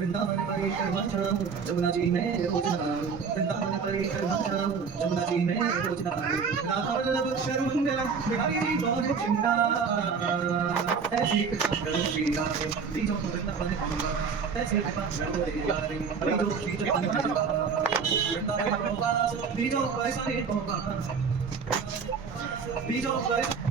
वृंदावन परिक्रमा जाऊं जमुना जी में रोज नहाऊं वृंदावन परिक्रमा जाऊं जमुना जी में रोज नहाऊं राधा वल्लभ अक्षर मंगला बिहारी गौर चिंता ऐसी कृपा करो श्री राधे बीजों को वृंदावन दूंगा ऐसी कृपा करो रे राधे बीजों बीजों वृंदावन को पास बीजों पैसा नहीं होगा बीजों पैसा